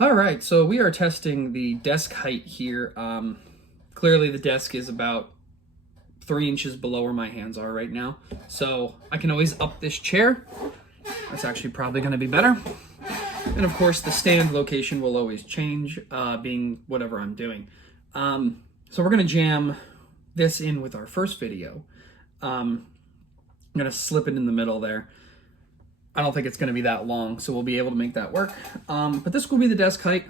All right, so we are testing the desk height here. Clearly the desk is about 3 inches below where my hands are right now. So I can always up this chair. That's actually probably gonna be better. And of course the stand location will always change, being whatever I'm doing. So we're gonna jam this in with our first video. I'm gonna slip it in the middle there. I don't think it's going to be that long, so we'll be able to make that work. But this will be the desk height.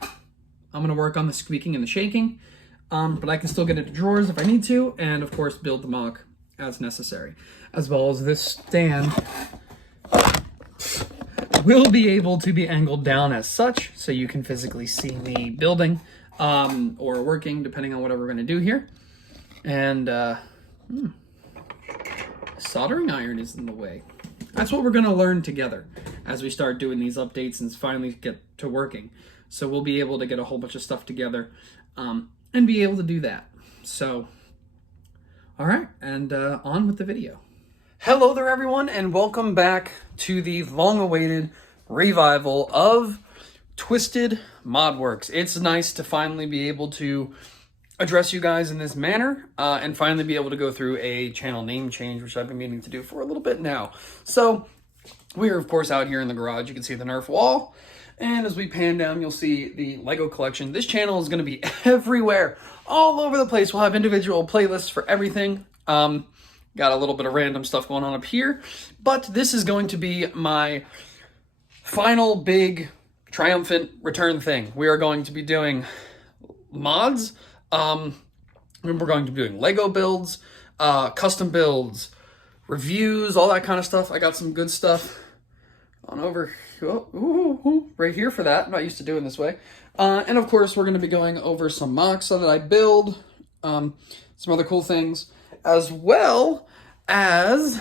I'm going to work on the squeaking and the shaking, but I can still get it to drawers if I need to, and of course build the mock as necessary. As well as this stand will be able to be angled down as such, so you can physically see me building or working, depending on whatever we're going to do here. And soldering iron is in the way. That's what we're going to learn together as we start doing these updates and finally get to working. So we'll be able to get a whole bunch of stuff together and be able to do that. So, all right, and on with the video. Hello there, everyone, and welcome back to the long-awaited revival of Twisted ModWorks. It's nice to finally be able to address you guys in this manner and finally be able to go through a channel name change, which I've been meaning to do for a little bit now. So we are of course out here in the garage. You can see the Nerf wall, and as we pan down you'll see the Lego collection. This channel is going to be everywhere, all over the place. We'll have individual playlists for everything. Got a little bit of random stuff going on up here, but this is going to be my final big triumphant return thing. We are going to be doing mods. We're going to be doing Lego builds, custom builds, reviews, all that kind of stuff. I got some good stuff on over right here for that. I'm not used to doing this way. And of course, we're going to be going over some mocks so that I build, some other cool things, as well as,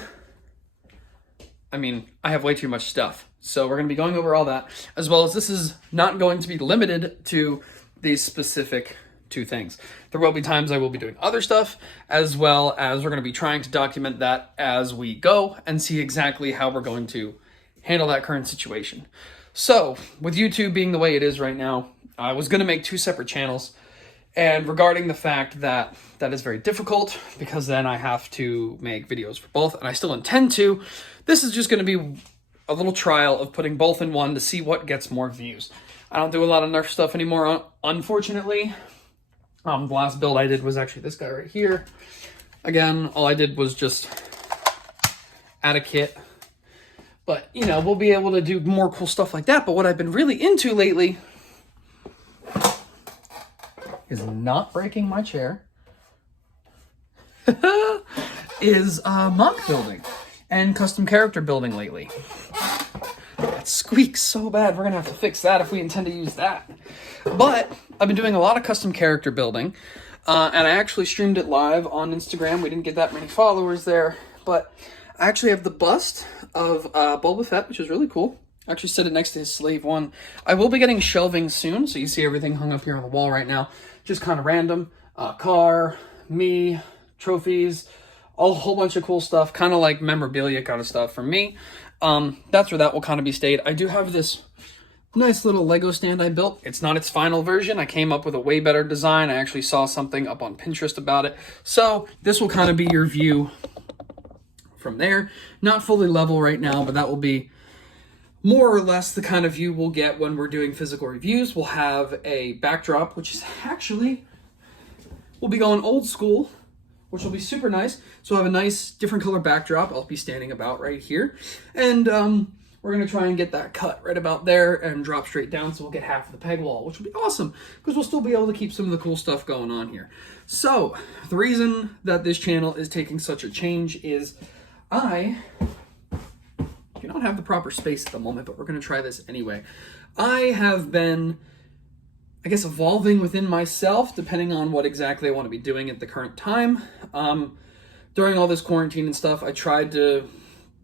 I have way too much stuff. So we're going to be going over all that, as well as this is not going to be limited to these specific two things. There will be times I will be doing other stuff, as well as we're going to be trying to document that as we go and see exactly how we're going to handle that current situation. So with YouTube being the way it is right now, I was going to make two separate channels, and regarding the fact that that is very difficult because then I have to make videos for both, and I still intend to, this is just going to be a little trial of putting both in one to see what gets more views. I don't do a lot of Nerf stuff anymore, unfortunately. The last build I did was actually this guy right here. Again, all I did was just add a kit. But, you know, we'll be able to do more cool stuff like that. But what I've been really into lately is not breaking my chair. is mock building and custom character building lately. That squeaks so bad. We're going to have to fix that if we intend to use that. But I've been doing a lot of custom character building, and I actually streamed it live on Instagram. We didn't get that many followers there, but I actually have the bust of Boba Fett, which is really cool. I actually set it next to his Slave 1. I will be getting shelving soon, so you see everything hung up here on the wall right now. Just kind of random. Car, me, trophies, a whole bunch of cool stuff, kind of like memorabilia kind of stuff for me. That's where that will kind of be stayed. I do have this nice little Lego stand I built. It's not its final version. I came up with a way better design. I actually saw something up on Pinterest about it. So this will kind of be your view from there. Not fully level right now, but that will be more or less the kind of view we'll get when we're doing physical reviews. We'll have a backdrop, which is actually, we'll be going old school, which will be super nice. So we'll have a nice different color backdrop. I'll be standing about right here. And we're going to try and get that cut right about there and drop straight down, so we'll get half of the peg wall, which will be awesome because we'll still be able to keep some of the cool stuff going on here. So the reason that this channel is taking such a change is I do not have the proper space at the moment, but we're going to try this anyway. I have been, I guess, evolving within myself, depending on what exactly I want to be doing at the current time. During all this quarantine and stuff, I tried to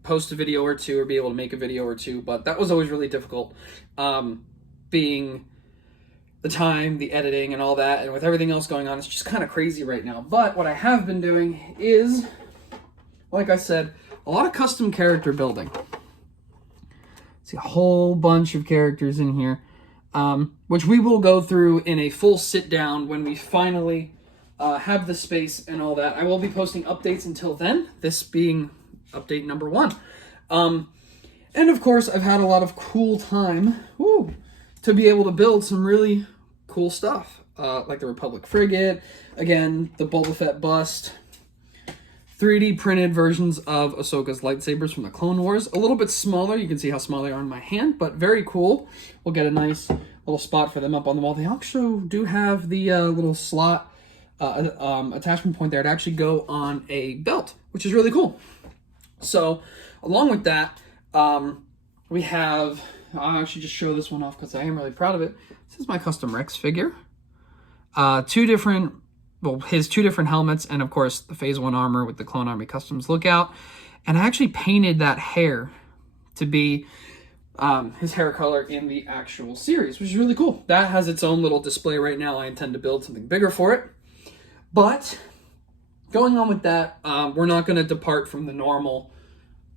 post a video or two or be able to make a video or two, but that was always really difficult, being the time, the editing, and all that, and with everything else going on, it's just kind of crazy right now. But what I have been doing is, like I said, a lot of custom character building. See a whole bunch of characters in here. which we will go through in a full sit down when we finally have the space and all that. I will be posting updates until then, this being update number 1. And of course, I've had a lot of cool time to be able to build some really cool stuff, like the Republic Frigate, again, the Boba Fett bust, 3D printed versions of Ahsoka's lightsabers from the Clone Wars. A little bit smaller, you can see how small they are in my hand, but very cool. We'll get a nice little spot for them up on the wall. They also do have the little slot attachment point there to actually go on a belt, which is really cool. So, along with that, we have, I'll actually just show this one off because I am really proud of it. This is my custom Rex figure. His two different helmets, and of course the Phase 1 armor with the Clone Army Customs lookout. And I actually painted that hair to be his hair color in the actual series, which is really cool. That has its own little display right now. I intend to build something bigger for it. But going on with that, we're not going to depart from the normal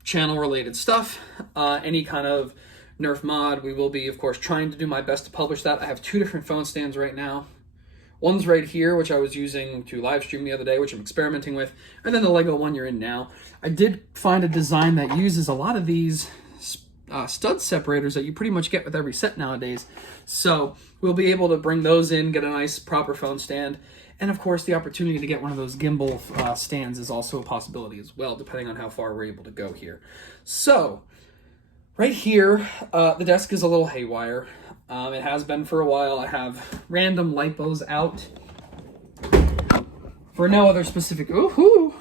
channel-related stuff. Any kind of Nerf mod, we will be, of course, trying to do my best to publish that. I have 2 different phone stands right now. One's right here, which I was using to live stream the other day, which I'm experimenting with. And then the Lego one you're in now. I did find a design that uses a lot of these stud separators that you pretty much get with every set nowadays. So we'll be able to bring those in, get a nice proper phone stand. And of course, the opportunity to get one of those gimbal stands is also a possibility as well, depending on how far we're able to go here. So right here, the desk is a little haywire. It has been for a while. I have random lipos out for no other specific, and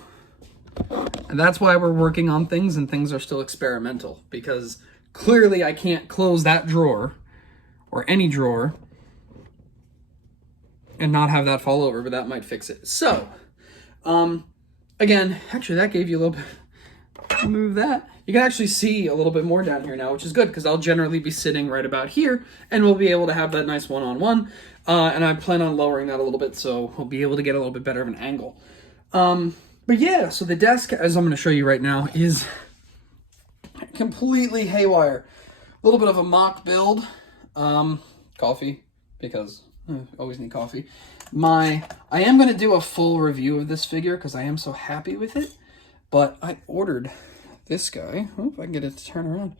that's why we're working on things, and things are still experimental, because clearly I can't close that drawer or any drawer and not have that fall over, but that might fix it. So, again, actually that gave you a little bit, move that. You can actually see a little bit more down here now, which is good, because I'll generally be sitting right about here, and we'll be able to have that nice one-on-one, and I plan on lowering that a little bit, so we'll be able to get a little bit better of an angle. But yeah, so the desk, as I'm going to show you right now, is completely haywire. A little bit of a mock build. Coffee, because I always need coffee. I am going to do a full review of this figure, because I am so happy with it, but I ordered this guy. Oh, if I can get it to turn around.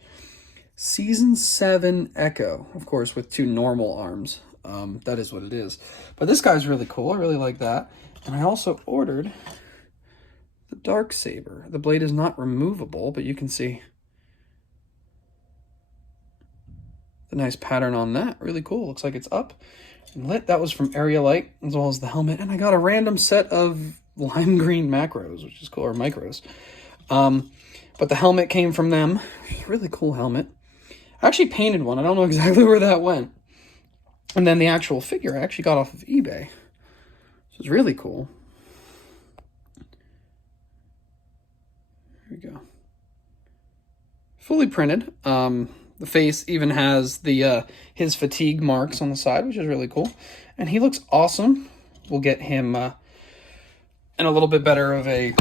Season 7 Echo, of course, with 2 normal arms. That is what it is. But this guy's really cool. I really like that. And I also ordered the Darksaber. The blade is not removable, but you can see the nice pattern on that. Really cool. Looks like it's up and lit. That was from Area Light, as well as the helmet. And I got a random set of lime green macros, which is cool, or micros. But the helmet came from them. Really cool helmet. I actually painted one. I don't know exactly where that went. And then the actual figure I actually got off of eBay. So it's really cool. There we go. Fully printed. The face even has the his fatigue marks on the side, which is really cool. And he looks awesome. We'll get him in a little bit better of a...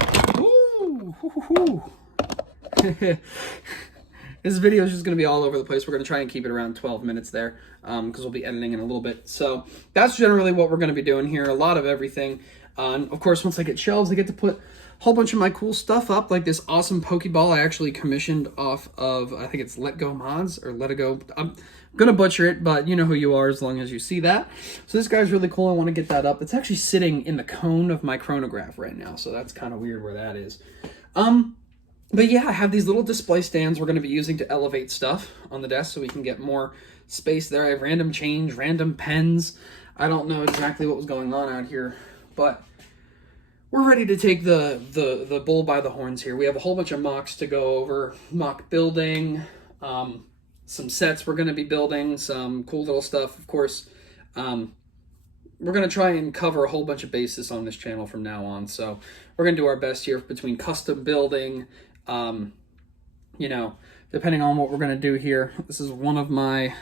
This video is just going to be all over the place. We're going to try and keep it around 12 minutes there, because we'll be editing in a little bit. So that's generally what we're going to be doing here. A lot of everything. Of course, once I get shelves, I get to put a whole bunch of my cool stuff up, like this awesome Pokeball I actually commissioned off of, I think it's Let Go Mods, or Let It Go. I'm going to butcher it, but you know who you are as long as you see that. So this guy's really cool. I want to get that up. It's actually sitting in the cone of my chronograph right now, so that's kind of weird where that is. But yeah, I have these little display stands we're going to be using to elevate stuff on the desk so we can get more space there. I have random change, random pens. I don't know exactly what was going on out here, but we're ready to take the bull by the horns here. We have a whole bunch of mocks to go over, mock building, some sets we're going to be building, some cool little stuff. Of course, we're going to try and cover a whole bunch of bases on this channel from now on. So we're going to do our best here between custom building, you know, depending on what we're going to do here. This is one of my,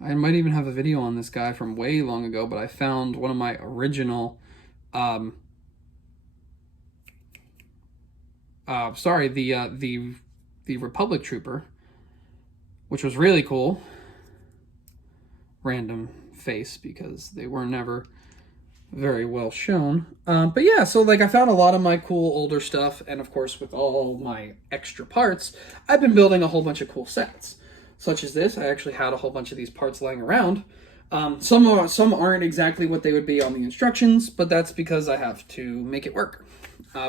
I might even have a video on this guy from way long ago, but I found one of my original, the Republic Trooper, which was really cool. random face because they were never very well shown. But yeah, so like I found a lot of my cool older stuff, and of course with all my extra parts, I've been building a whole bunch of cool sets. Such as this, I actually had a whole bunch of these parts lying around. Some aren't exactly what they would be on the instructions, but that's because I have to make it work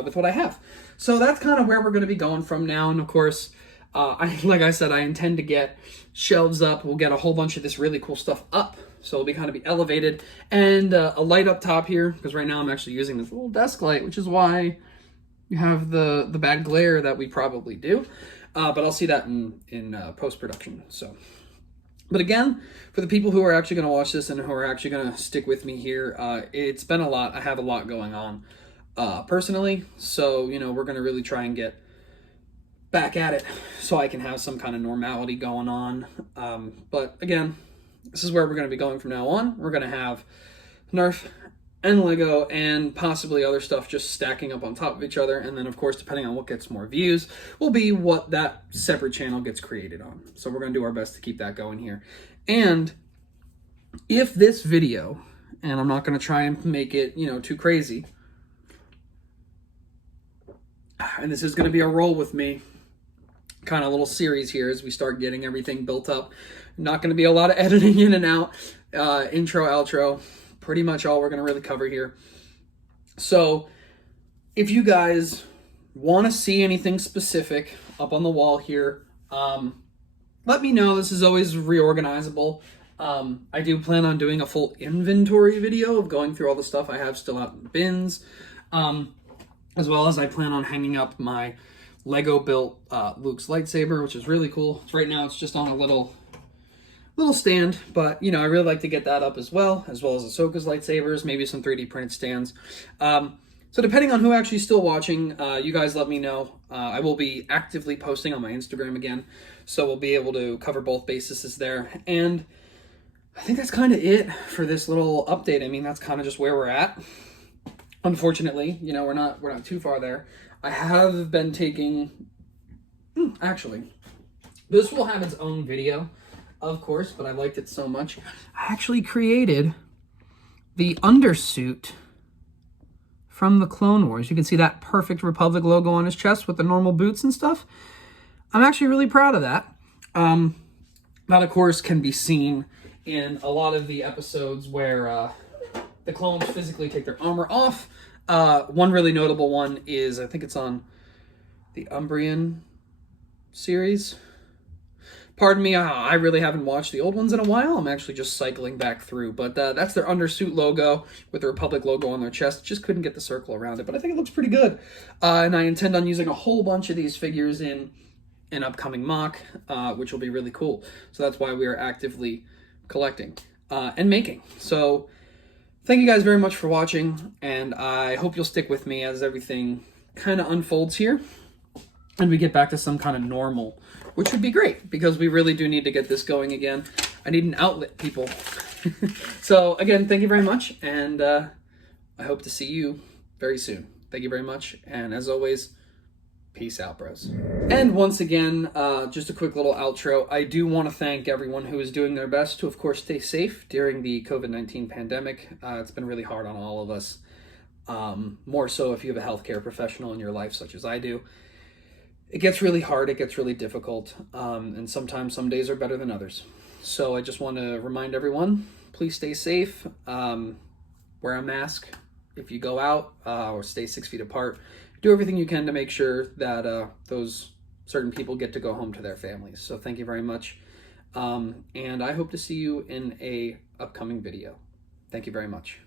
with what I have. So that's kind of where we're going to be going from now. And of course, like I said, I intend to get shelves up. We'll get a whole bunch of this really cool stuff up. So it'll be kind of be elevated, and a light up top here, because right now I'm actually using this little desk light, which is why you have the bad glare that we probably do. But I'll see that in post-production. So, but again, for the people who are actually going to watch this and who are actually going to stick with me here, it's been a lot. I have a lot going on personally. So, you know, we're going to really try and get back at it so I can have some kind of normality going on. But again, this is where we're going to be going from now on. We're going to have Nerf and Lego and possibly other stuff just stacking up on top of each other. And then, of course, depending on what gets more views, will be what that separate channel gets created on. So we're going to do our best to keep that going here. And if this video, and I'm not going to try and make it, you know, too crazy, and this is going to be a roll with me, kind of little series here as we start getting everything built up. Not going to be a lot of editing in and out, intro, outro, pretty much all we're going to really cover here. So if you guys want to see anything specific up on the wall here, let me know. This is always reorganizable. I do plan on doing a full inventory video of going through all the stuff I have still out in the bins, as well as I plan on hanging up my Lego built Luke's lightsaber, which is really cool. Right now it's just on a little stand, but you know, I really like to get that up as well as Ahsoka's lightsabers, maybe some 3D printed stands. So depending on who actually is still watching, you guys let me know. I will be actively posting on my Instagram again, so we'll be able to cover both bases there. And I think that's kind of it for this little update. I mean, that's kind of just where we're at. Unfortunately, you know, we're not too far there. I have been taking, actually, this will have its own video, of course, but I liked it so much. I actually created the undersuit from the Clone Wars. You can see that perfect Republic logo on his chest with the normal boots and stuff. I'm actually really proud of that. That, of course, can be seen in a lot of the episodes where the clones physically take their armor off. One really notable one is, I think it's on the Umbrian series. Pardon me, I really haven't watched the old ones in a while. I'm actually just cycling back through. But that's their undersuit logo with the Republic logo on their chest. Just couldn't get the circle around it, but I think it looks pretty good. And I intend on using a whole bunch of these figures in an upcoming MOC, which will be really cool. So that's why we are actively collecting and making. So thank you guys very much for watching, and I hope you'll stick with me as everything kind of unfolds here and we get back to some kind of normal, which would be great because we really do need to get this going again. I need an outlet, people. So again, thank you very much, and I hope to see you very soon. Thank you very much, and as always, peace out, bros. And once again, just a quick little outro. I do want to thank everyone who is doing their best to, of course, stay safe during the COVID-19 pandemic. It's been really hard on all of us. More so if you have a healthcare professional in your life, such as I do. It gets really hard, it gets really difficult, and sometimes some days are better than others. So I just want to remind everyone, please stay safe, wear a mask if you go out, or stay 6 feet apart. Do everything you can to make sure that those certain people get to go home to their families. So thank you very much, and I hope to see you in a upcoming video. Thank you very much.